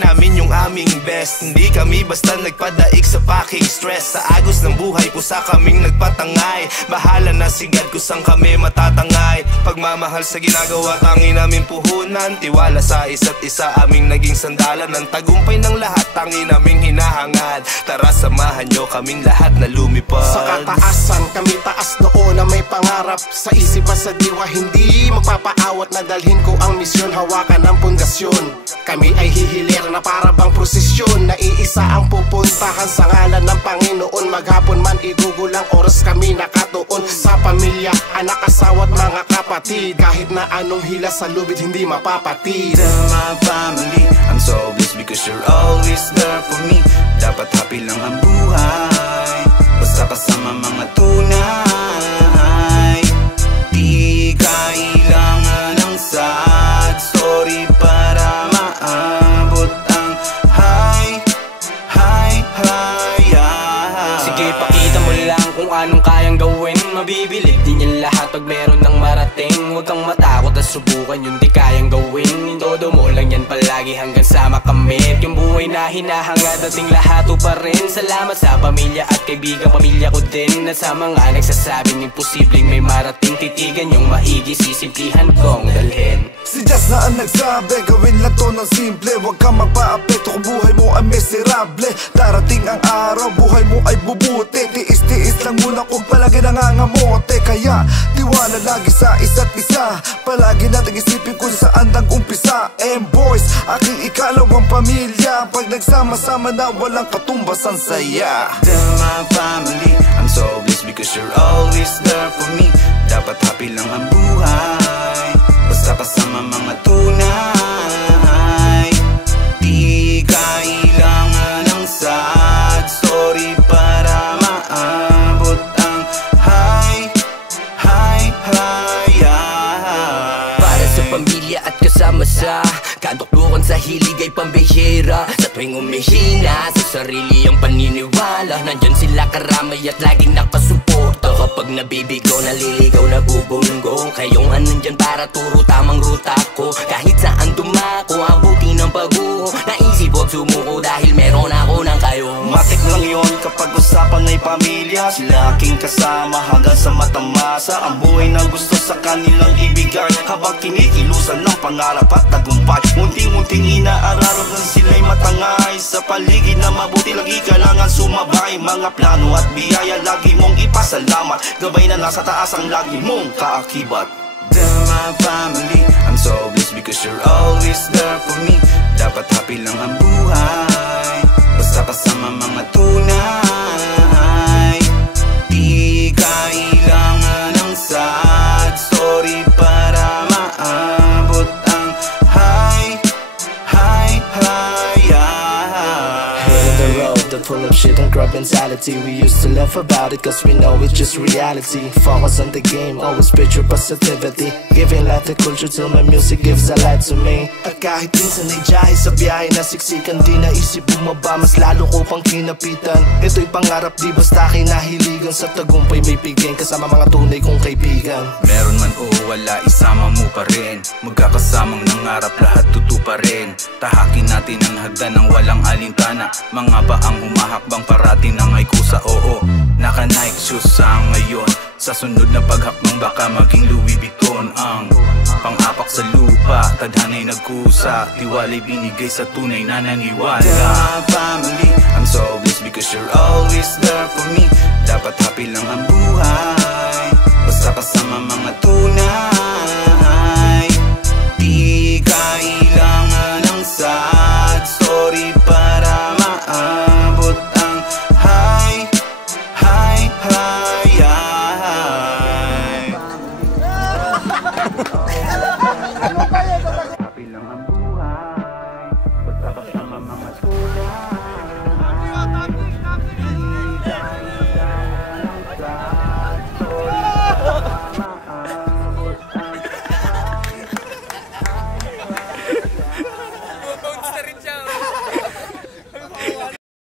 namin yung aming best. Hindi kami basta nagpadaig sa packing stress. Sa agos ng buhay pusa kaming nagpatangay. Bahala na sigad kung saan kami matatangay. Pagmamahal sa ginagawa tangi namin puhunan. Tiwala sa isa't isa aming naging sandalan. Ang tagumpay ng lahat tangi naming hinahangad. Tara samahan nyo kaming lahat na lumipad. Sa kataasan kami taas noon na may pangarap. Sa isip at sa diwa hindi magpapaawat na dalhin ko ang misyon. Hawakan ang pundasyon. Kami ay hihilir na para bang prosesyon. Na iisa ang pupuntahan sa ngalan ng Panginoon. Maghapon man igugulang oras kami nakatuon. Sa pamilya, anak, asawa at mga kapatid. Kahit na anong hila sa lubid hindi mapapatid. Tell my family I'm so blessed because you're always there for me. Dapat happy lang ang buhay basta kasama mga tunay. Di kailangan ng sad story para maabot ang high. Sige, pakita mo lang kung anong kayang gawin. Mabibilib din yan lahat pag meron ng marating. Huwag kang matakot at subukan yung di kayang gawin. Todo mo lang yan palagi hanggang sa makamit yung buhay na hinahangad ating lahat pa rin. Salamat sa pamilya at kaibigan, pamilya ko din. At sa mga nagsasabing imposibleng may marating. Titigan yung maigi, sisimplihan kong dalhin. Si Jazz na ang nagsabi, gawin lang to ng simple. Huwag kang magpa-apekto kung buhay mo ay miserable. Darating ang araw, buhay mo ay bubuti. Tiis-tiis lang muna kung palagi nangangamote. Kaya tiwala lagi sa isa't isa. Palagi natin isipin kung saan nag-umpisa. And boys, aking ikalawang pamilya. Pag nagsama-sama na walang katumbas ang saya. Tell my family I'm so blessed because you're always there for me. Dapat happy lang ang buhay basta kasama mga tunay. Di kailangan ng sad story para maabot ang high. Para sa pamilya at kasama sa kaduklukan sa hilig ay pambihira. Sa tuwing umihina sa sarili ang paniniwala, nandyan sila karamay at laging nakasuporta. Kapag nabibigo, naliligaw, nabubunggo, kayong nandyan para turo tamang ruta ko. Kahit saan dumako, abuti ng pag-uho. Naisip huwag sumuko dahil meron ako ng kayo. Matik lang yon kapag usapan ay pamilya. Sila aking kasama hanggang sa matamasa. Ang buhay na gusto sa kanilang ibigay, habang kinikilusan ng pangarap at tagumpay. Munting-munting inaaralan sila'y matangay. Sa paligid na mabuti lagi kailangan sumabay. Mga plano at biyaya lagi mong ipasalamat. Gabay na nasa taas ang lagi mong kaakibat. Tell my family I'm so blessed because you're always there for me. Dapat happy lang ang buhay basta kasama mga tunay. Di kailangan ng sad story para maabot ang high. Hitting the road, the full of shit and crap mentality. We used to laugh about it cause we know it's just reality. Focus on the game, always picture positivity. Giving life the culture till my music gives a light to me. At kahit minsan ay jahe sa biyahe na siksikan, di naisip bumaba, mas lalo ko pang kinapitan. Ito'y pangarap di basta kinahiligan. Sa tagumpay may piging kasama mga tunay kong kaibigan. Meron man o wala, isama mo pa rin. Magkakasamang nangarap, lahat tutuparin. Tahakin natin ang hagdan ng walang alintana. Mga baang humahakbang parating ng ay kusa, oo. Naka-Nike shoes sa ngayon. Sa sunod na paghakbang baka maging Louis Vuitton. Ang pang-apak sa lupa, tadhana'y nagkusa. Tiwala'y binigay sa tunay na naniwala. Tell my family I'm so blessed because you're always there for me. Dapat happy lang ang buhay basta kasama mga tunay.